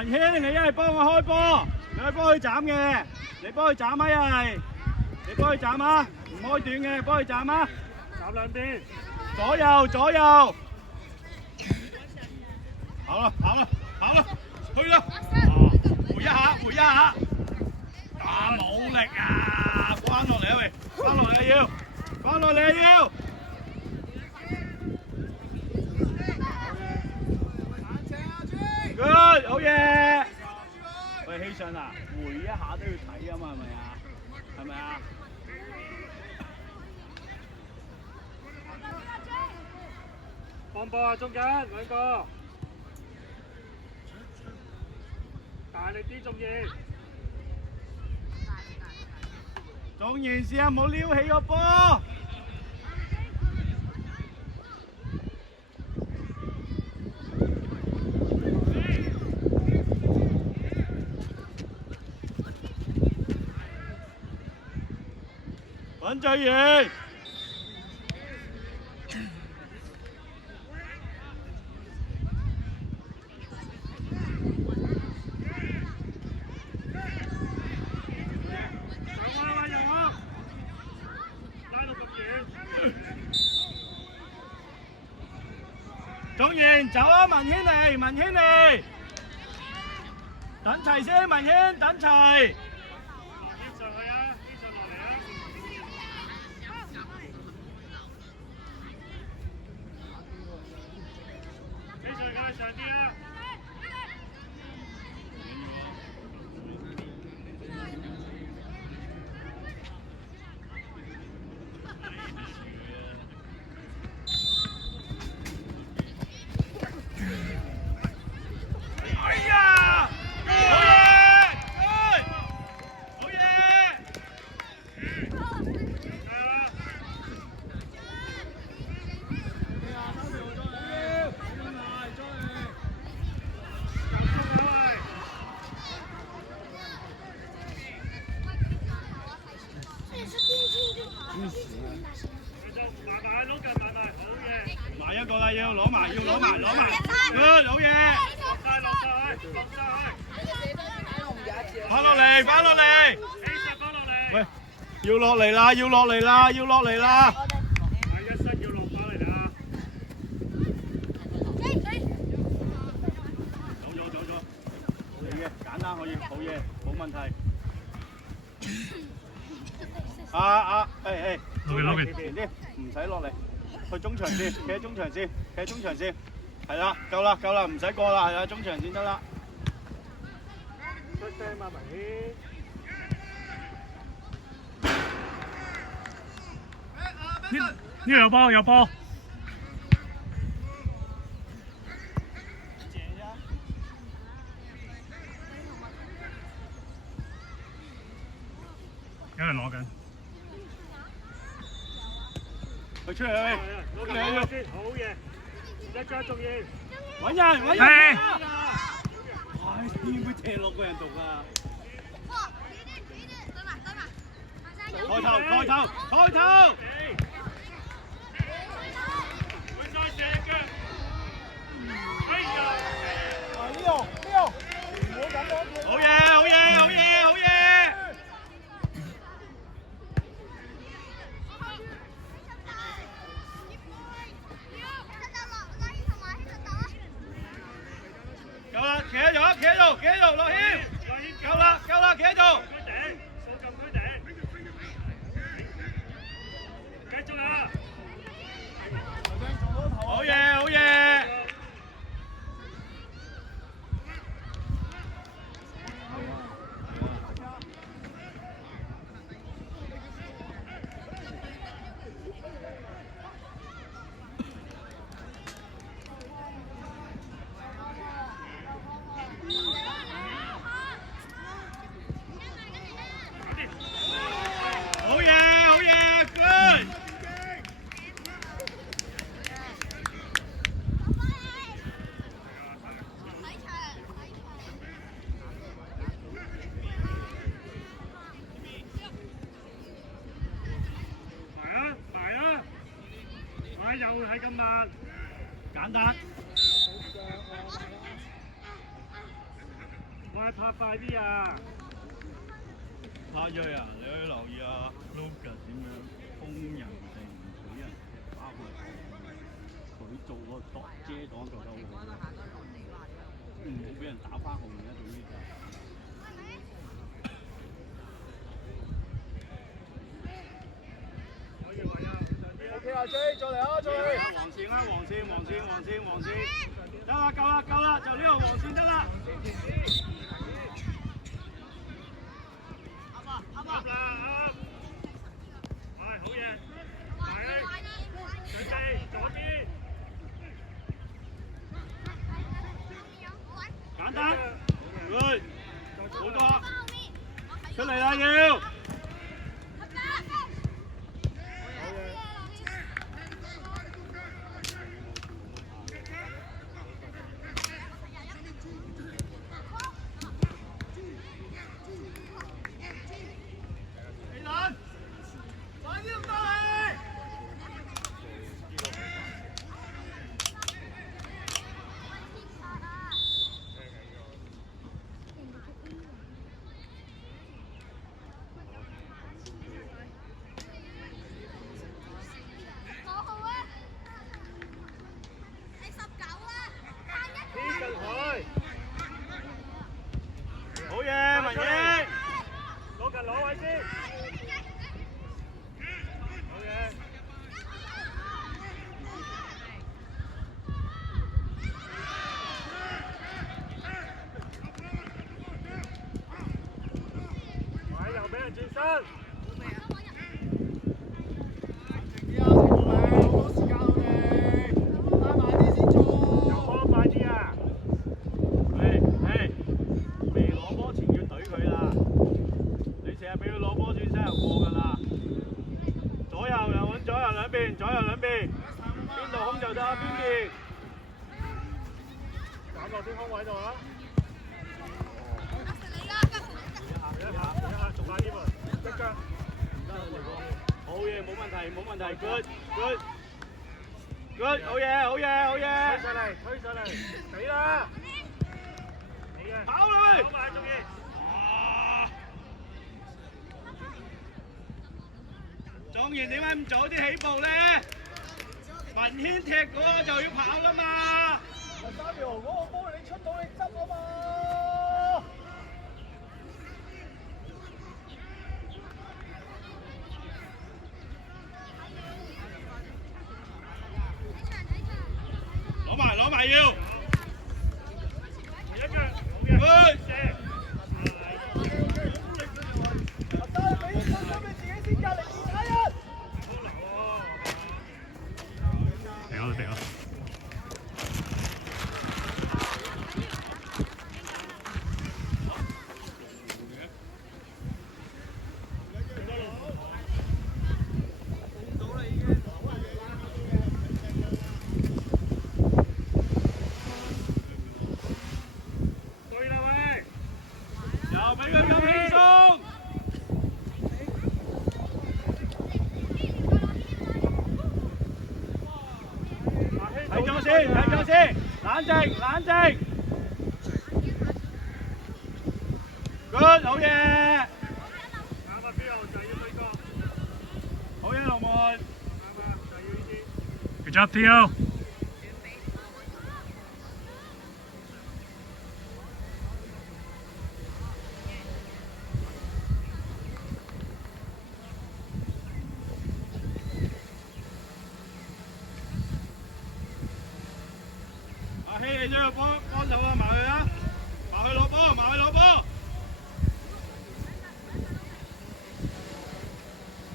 文軒，你一係幫我開波，你去幫佢斬嘅，你幫佢斬啊一係，你幫佢斬啊，唔開短嘅，幫佢斬啊，斬兩邊，左右左右，跑啦跑啦跑啦，去啦，回一下回一下，啊冇力啊，關落嚟啊喂，關落嚟要，關落嚟要。Good， 好嘢！喂，希信啊，回一下都要睇啊嘛，係咪啊？係咪啊？放波啊，中間兩個，大力啲，仲要。仲完試下唔好撩起個波。穩最遠。總完走啊，文軒嚟，文軒嚟，等齊先，文軒等齊。上去啊，上落嚟啊！你上嘅上啲啊！埋一個啦，要攞埋，要攞埋，攞埋。Good，好嘢！落晒去，落晒去。翻落嚟，翻落嚟。翻落嚟。喂，要落嚟啦，要落嚟啦，要落嚟啦。係一身要落翻嚟啦。走咗，走咗。好嘢，簡單可以，好嘢，冇問題。前啲，唔使落嚟，去中場線，企喺中場線，企喺中場線，係啦，夠啦，夠啦，唔使過啦，係啦，中場線得啦。出聲嘛，文軒。呢度有波，有波。有人攞緊。佢出嚟啦喂！出嚟要。好嘢，一腳仲要。揾人，揾人。唉，點會踢落個人度啊？開頭，開頭，開頭！會再射腳。哎呀！呢度，呢度，唔好咁樣。好嘢，好嘢，好嘢，好嘢！夠啦，企喺度，企喺度，企喺度，樂謙，夠啦，夠啦，企喺度。掃禁區頂，繼續啊！好嘢，好嘢。又係咁慢，簡單。快拍快啲啊！拍鋭啊！你可以留意啊 Lucas 點樣攻人哋，唔俾人踢包佢。佢做個遮擋做得好好，唔好俾人打翻後面一種呢個。OK 啊 J， 再嚟啊，再嚟！黃線啦，黃線，黃線，黃線，黃線，得啦，夠啦，夠啦，就呢個黃線得啦。啱啦，啱。係好嘢，係。上地左邊。簡單，good，好多，出嚟啦要。好嘢，文英，攞近攞位先。好嘢。買又俾人轉身。左右兩邊，邊度空就得邊邊。揀落啲空位度啊！仲快啲喎，一腳。好嘢，冇問題，冇問題 ，good good good， 好嘢，好嘢，好嘢。推上嚟，推上嚟，死啦！好嘅，跑啦！跑埋仲要。狀元點解唔早啲起步咧？文軒踢嗰個就要跑啦嘛。3秒嗰個波你出到你執啊嘛！攞埋要。一腳，好嘅。射。睇咗先，冷靜冷靜。Good， 好嘢。啱啊，邊度就要呢個。好嘢，龍門。啱啊，就要呢啲。Good job, Theo。你都要幫手啊，埋去啊，埋去攞波，埋去攞波。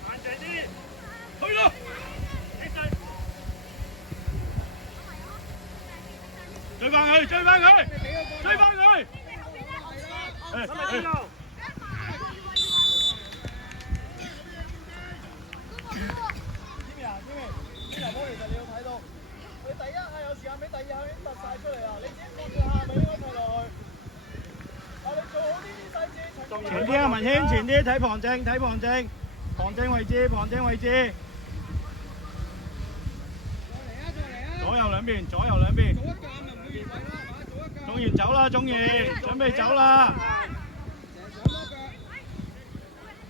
冷靜啲，去咯！追翻佢，追翻佢，追翻佢！前啲啊，文軒，前啲睇旁證，睇旁證，旁證位置，旁證位置。左右兩邊，左右兩邊。做鐘賢走啦，鐘賢準備走啦。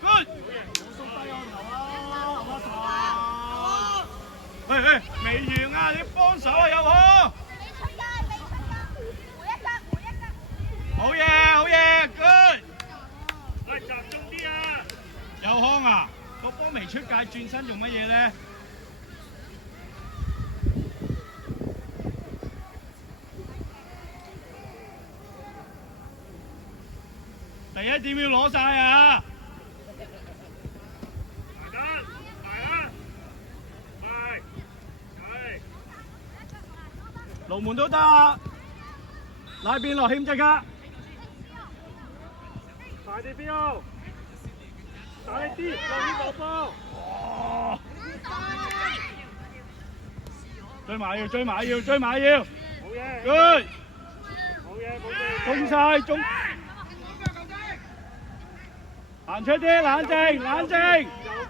Good。喂喂，未完啊！你幫手啊，有可。好嘢，好嘢 ，good。喂，集中啲啊！有康啊，個波未出界，轉身做乜嘢咧？第一點要攞晒啊！龍門都得啊！拉邊落險即刻！快啲標！大力啲，落啲落波！追埋要，追埋要，追埋要！好嘢 ，good！ 好嘢，冇嘢！中晒，中！行出啲，冷靜，冷靜，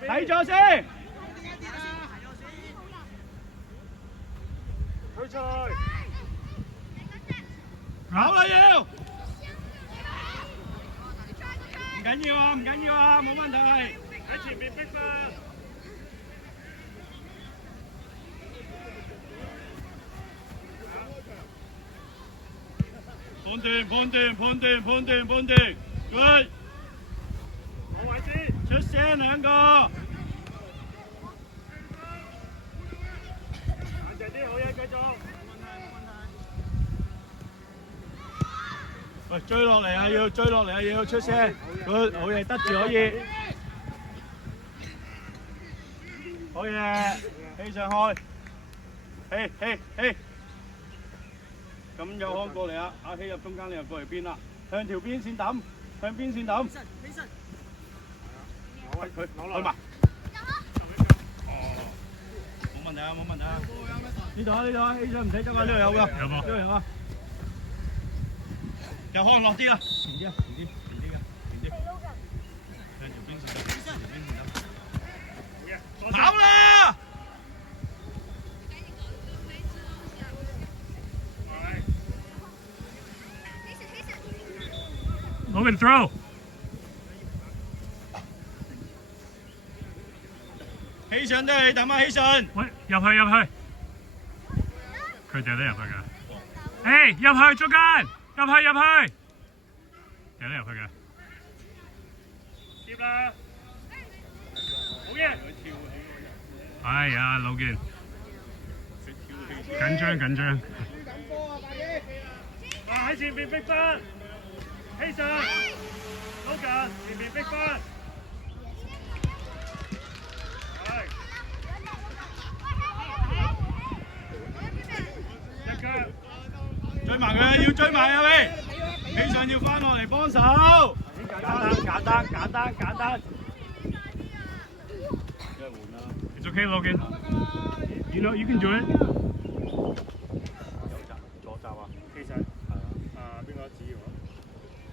睇咗先。退賽！跑啦要！唔緊要啊，唔緊要啊，冇問題。喺前面逼分。判斷，判斷，判斷，判斷，判斷 ，good！ 好位先，出聲兩個。冷靜啲，好嘢，繼續。喂，追落嚟啊！要追落嚟啊！要出聲。good， 好嘢，得住可以。好嘢，起上去。起起起。咁有康過嚟啊！阿希入中間，你又過嚟邊啦？向條邊線抌，向邊線抌。喂，佢去埋。哦，冇問題啊，冇問題啊。呢度啊，呢度啊，起上唔使執啊，呢度有㗎。有冇？呢度有啊。有康落啲啊！前啲啊，前啲，前啲㗎，前啲。向條邊線抌，向條邊線抌。跑啦！Logan throw。起上都係你抌啊！起上。喂，入去入去。佢掉得入去㗎。誒，入去中間，入去入去。掉得入去嘅。接啦。好嘢。哎呀，Logan。緊張緊張。啊！喺前面逼分。起上 ，Logan 前面逼分，係，一腳，追埋佢，要追埋啊喂！起上要翻落嚟幫手，簡單簡單簡單簡單。It's okay, Logan. You know you can do it. 右閘左閘啊，其實係啊，邊個主要啊？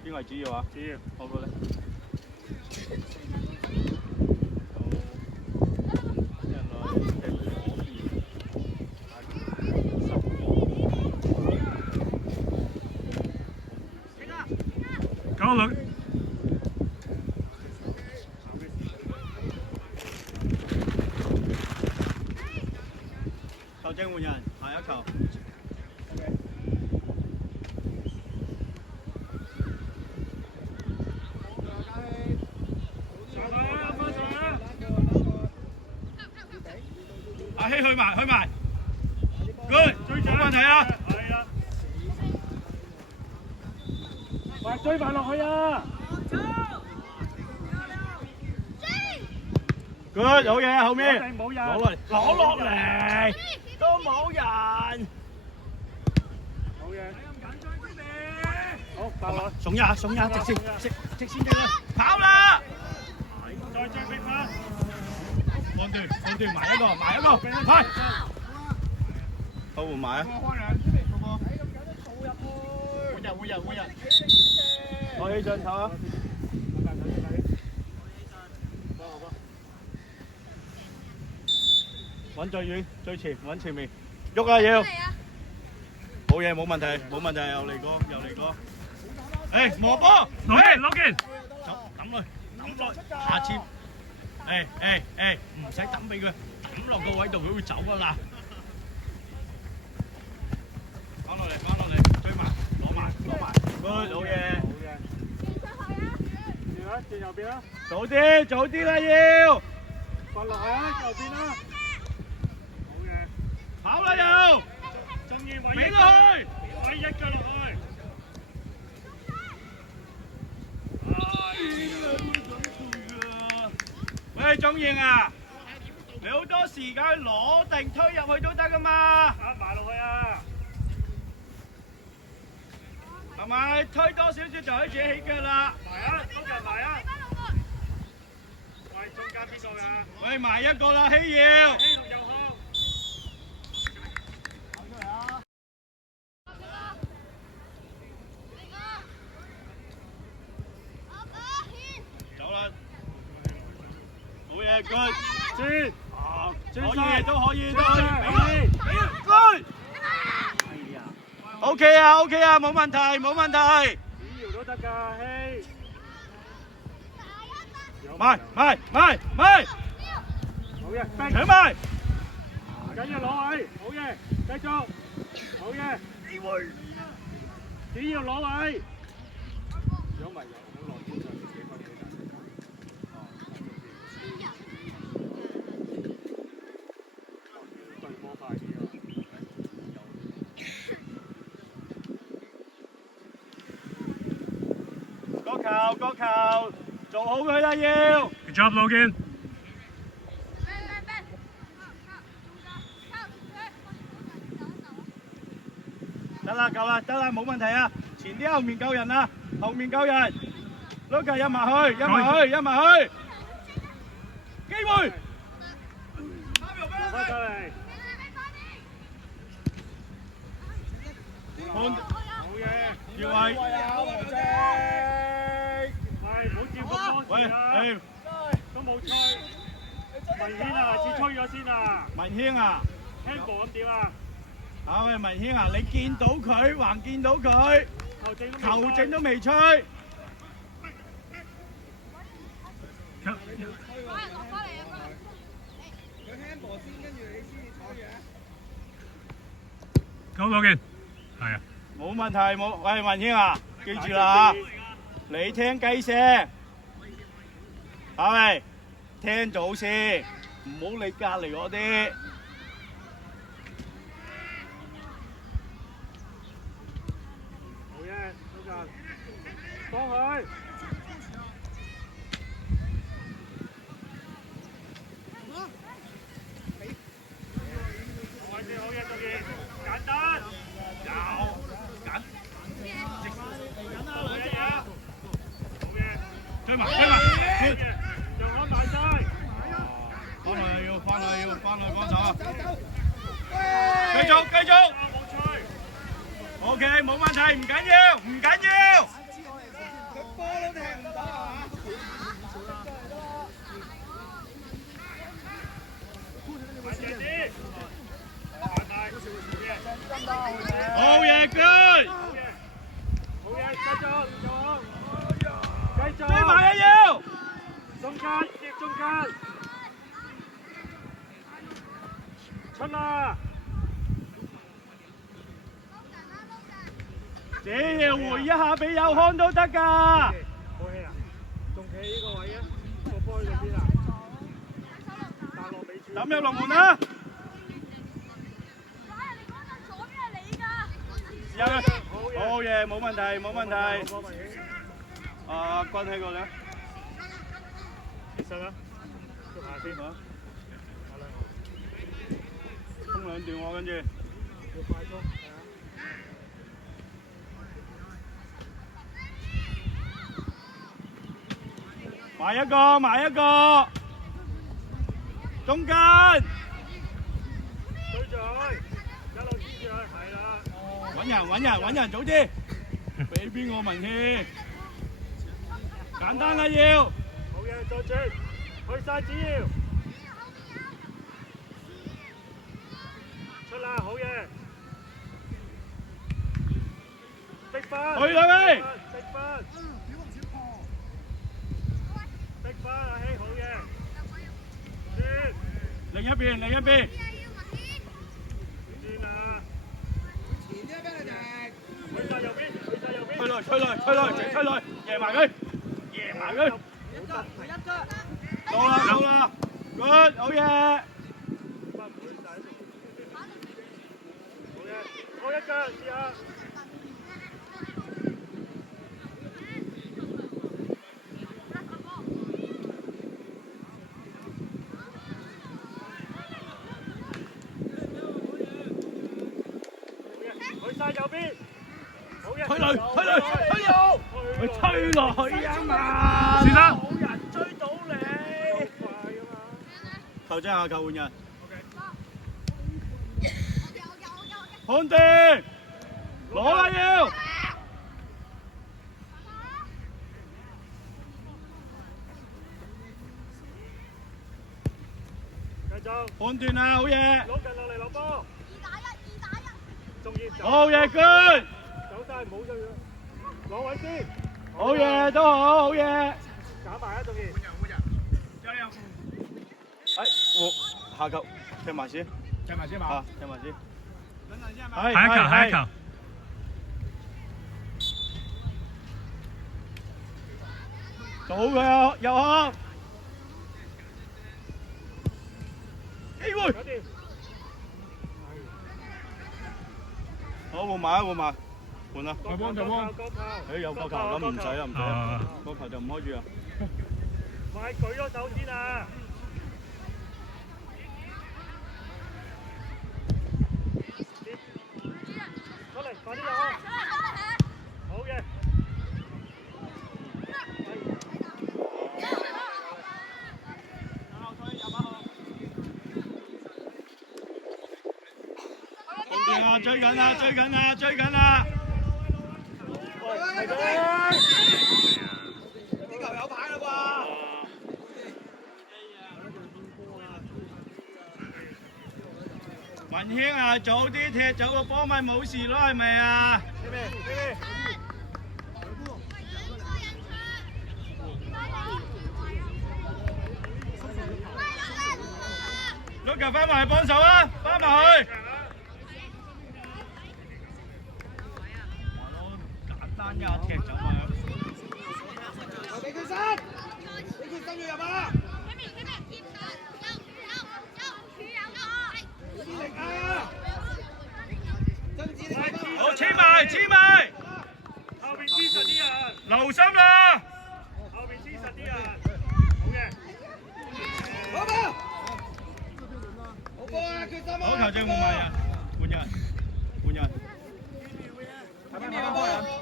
邊個係主要啊？主要，我個咧。九六。球證換人，下一球。阿希去埋，去埋。Good， 冇問題啊。係啊。喂，追埋落去啊！ Good， 好嘢，後面。冇人。攞落嚟，都冇人。好嘢。好，爆啦！送呀，送呀，直線，直線得啦，跑啦！再追逼分。按斷，按斷，埋一個，埋一個，快！好換埋啊！換人。我起上頭啊！揾最遠、最前，揾前面，喐啊要！冇嘢，冇問題，冇問題，又嚟過，又嚟過。誒，磨波，攞件，走，抌落，下次，唔使抌俾佢，抌落個位度佢會走噶啦。翻落嚟，追埋，攞埋，好嘢。轉右邊啦，早啲啦要，發落去啊，右邊啦，好嘅，跑啦又，中意位俾落去。位一腳落去，喂，鍾燕啊，你好多時間攞定推入去都得噶嘛，壓埋落去啊，係咪？推多少少就可以自己起腳啦。埋啊，中間埋啊，喂，中間邊個㗎？喂，埋一個啦，希耀。呢度右後。走啦，好嘢，good，轉，可以，good。OK 啊，冇問題。只搖都得㗎，希。埋，好嘅，搶埋。唔緊要攞位，好嘅，繼續，好嘅，只要攞位。有埋有，好耐先上幾分幾大對波快啲啊！角球，做好佢啦要。Good job，羅健。得啦，冇問題啊！前啲後面夠人啊，後面夠人 ，Luka 入埋去，機會，翻上嚟，好嘢，要位，係唔好照咁多時啊！都冇吹，文軒啊，似吹咗先啊！文軒啊，輕步咁點啊？啊喂，文軒啊，你見到佢，還見到佢，球證都未吹。夠羅健，係啊。冇問題，喂文軒啊，記住啦，你聽雞聲，係咪？聽到先，唔好理隔離嗰啲。幫佢，好嘢，仲要簡單，緊，好嘢，追埋，讓開埋晒，翻去幫手啊！繼續 ，OK， 冇問題，唔緊要。好嘢 ，good， 好嘢，繼續，追埋啊要，中間，出啦，只要回一下俾右康都得㗎。好氣啊，仲企呢個位啊，個波喺度邊啊？打落尾柱，抌入龍門啦！好嘢，冇問題。啊，關起個咧。其實啦，捉下先。衝兩段喎，跟住。要快速，埋一個，中間。對住佢，一路黐住佢，係啦。揾人早啲，俾邊個文軒？簡單啦要。好嘢，再轉，去晒只要。出啦，好嘢。分，去啦喂！逼分，逼分，阿希好嘅，轉，另一邊，另一邊。轉啊！去晒右邊，去晒右邊。推來，推來，推來，直推來，贏埋佢，贏埋佢。到啦，到啦 ，good， 好嘢。我一腳試下。去晒右邊。好嘅。推來，推來，推右，佢推落去啊嘛。先生，冇人追到你。快㗎嘛。球證下球換人。判定，攞啦要。繼續。判斷啊，好嘢。攞近落嚟落波。仲要。好嘢 ，good。走晒唔好追啦。攞位先。好嘢，都好，好嘢。搞埋啊，仲要。加油。我下球踢埋先。踢埋先嘛。啊，踢埋先。下一球，下一球。做佢啊，右下。機會。好，換埋啊，換埋，換啦。就幫。誒，有個球咁唔使啊，唔使啊，個球就唔開住啊。快舉咗手先啊！出嚟，快啲入啊！好嘅。追緊啦，追緊啦，追緊啦！呢球有牌啦啩？文軒啊，早啲踢走個波咪冇事咯，係咪啊？碌球翻埋去幫手啊，翻埋去。簡單一踢走埋去。俾佢身，俾佢身要入啊！力啊！好，黐埋，黐埋。後邊黐實啲人，留心啦！後邊黐實啲人。好嘅。好波！好波啊！決心啊！好，球證換埋人，換人，換人。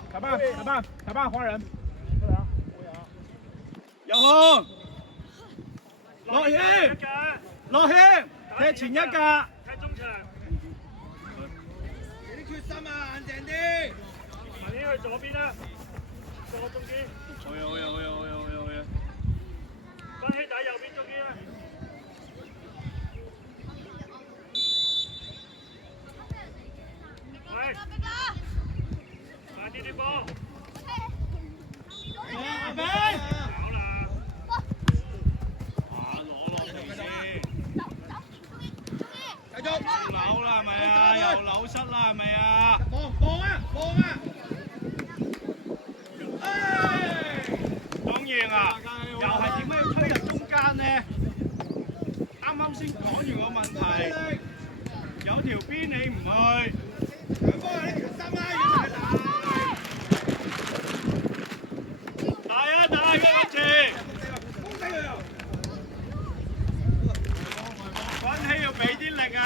裁判換人。入控，落謙，落謙，踢前一格。踢中場。俾啲決心啊！硬淨啲。文軒去左邊啦，過中間。好嘢，好嘢，好嘢，好嘢，好嘢，好嘢。分希仔右邊中間啦。喂，快啲啲波。阿飛，搞啦。攞落嚟先。繼續。扭啦係咪啊？又扭失啦係咪啊？望啊！當然啊，又係點樣推入中間呢？啱先講完個問題，有條邊你唔去。強波啊！你決心啊！要大嘅字，攻死佢啊！滾起要俾啲力啊！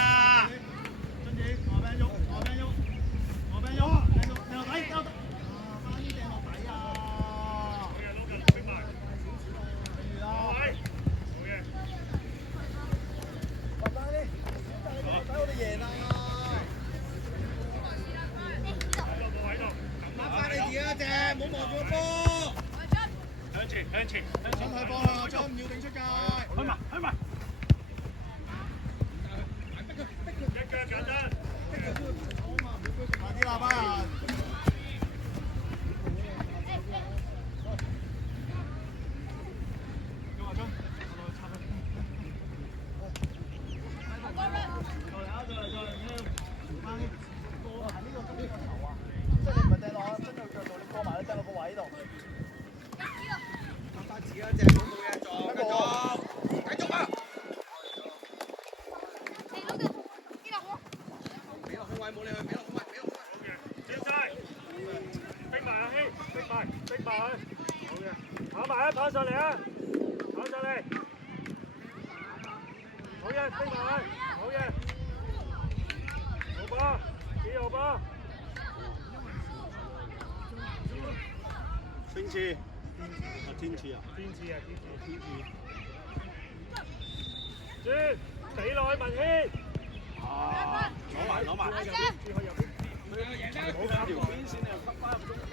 真子，我邊喐，我邊喐，我邊喐，掟落底，掟落底啊！我哋贏啦！抹翻你自己一隻，唔好望住個波。向前，向前，向前。睇波啦，將唔要頂出界。去埋，去埋。一腳簡單。快啲啦，班人！升埋，好嘢，好波，幾好波，星次，天賜啊，天賜啊，天賜，轉，俾落去文軒，啊，攞埋，入邊，住去入邊，冇條邊線又吸翻入中間。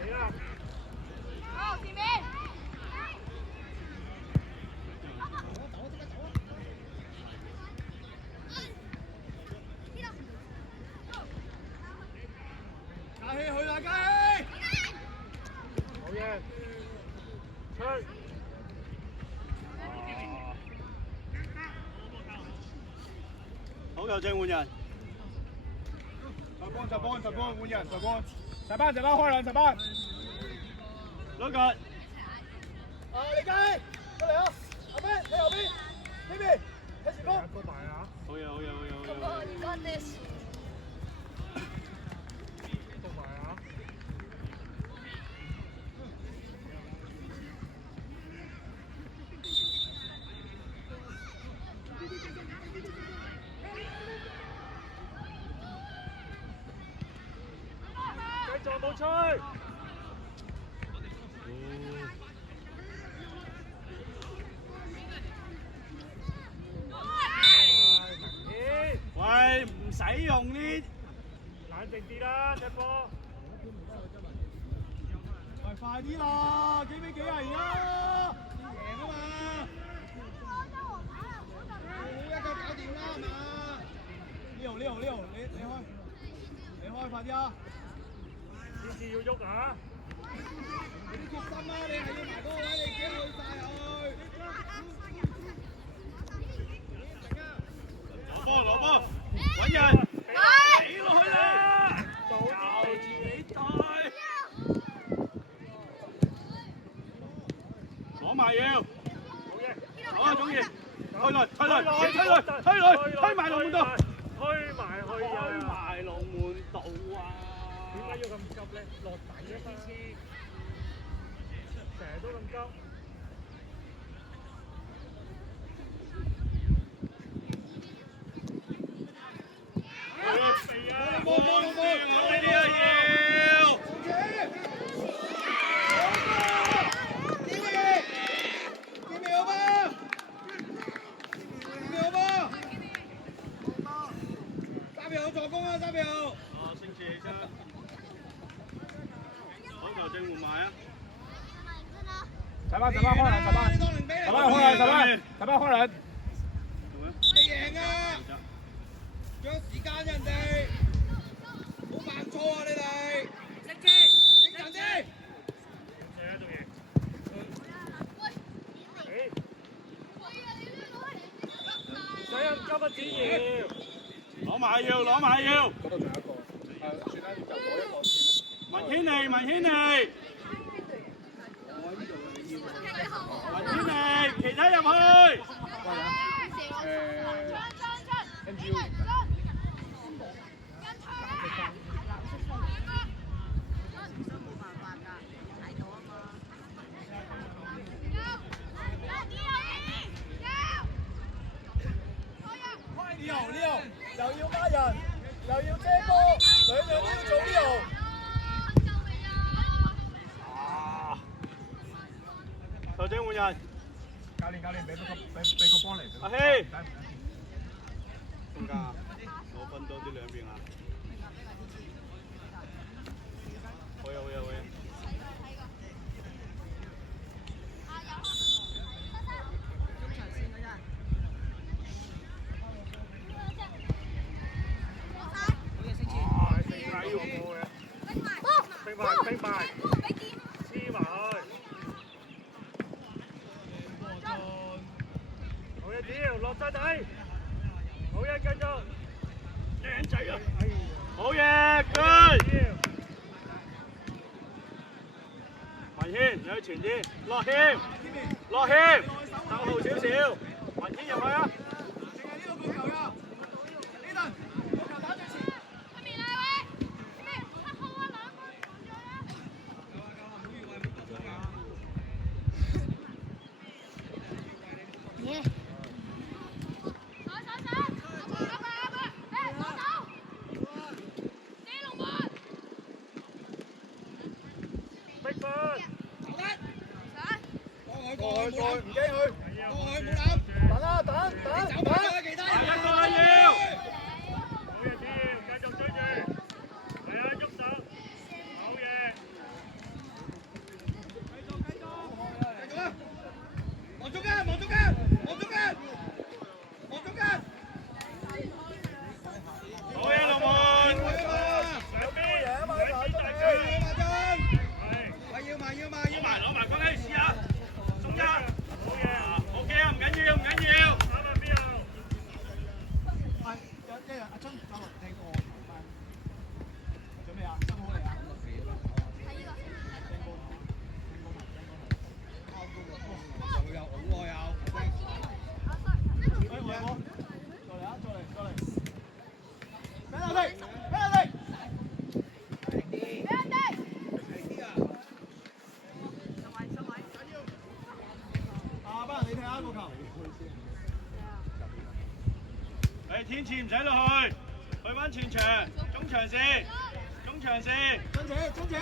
嚟啦，加氣去啦，加氣！好嘢，吹，好球證換人，就幫，換人就幫，就班開兩就班。攞腳，李佳希出嚟啊！阿 Ben 喺後邊，呢邊喺前鋒。過埋啊，好嘢，過埋啊，繼續冇吹。喂，唔使用呢，冷靜啲啦，踢波。喂，快啲啦，幾比幾啊而家？贏啊嘛！一腳搞掂啦係嘛？Leo，你開快啲啊！天賜要喐啊！有啲決心啊！你係要埋嗰個位，你自己去晒佢。攞波，揾人，俾落去啦，咬住你袋，攞埋要，好啊，總之，推來，推埋龍門度，推埋去啊！推埋龍門度啊！點解要咁急咧？落底啊！天賜，成日都咁急。十班開人，你贏啊！仲有時間人哋，冇犯錯啊你哋！識人啲。使咁急啊！子瑤，攞埋要，攞埋要，嗰度仲有一個，算啦，就攞一個先啦。文軒嚟，文軒嚟，其他入去。Leo 又要加人，又要遮波，兩樣都要做 Leo。球證換人。教練俾個波嚟。阿希。中間啊，我分多啲兩邊啊。好呀。飛埋，黐埋去。好嘢，子瑤落晒底。好嘢，繼續。靚仔啊！好嘢 ，good。文軒，你去前啲，落謙，稍後少少，文軒入去啊！分。過去，唔驚佢，過去冇諗。等啊等等走埋咗其他人。一個啦要。好嘢添，繼續追住。係啊，喐手。好嘢。繼續啊！望中間，望中間，望中間，望中間。好嘢，龍門。兩邊大係攞埋關機試下。中間。好嘢。 OK 啊，唔緊要，唔緊要。打埋邊啊？阿春教落聽過，準備啊，辛苦你啊！又有好耐有。再嚟啊！再嚟！俾落嚟，俾落嚟。啊！幫人哋踢下個球。誒，天賜唔使落去，去翻前場，中場線，中場線。真姐，真姐。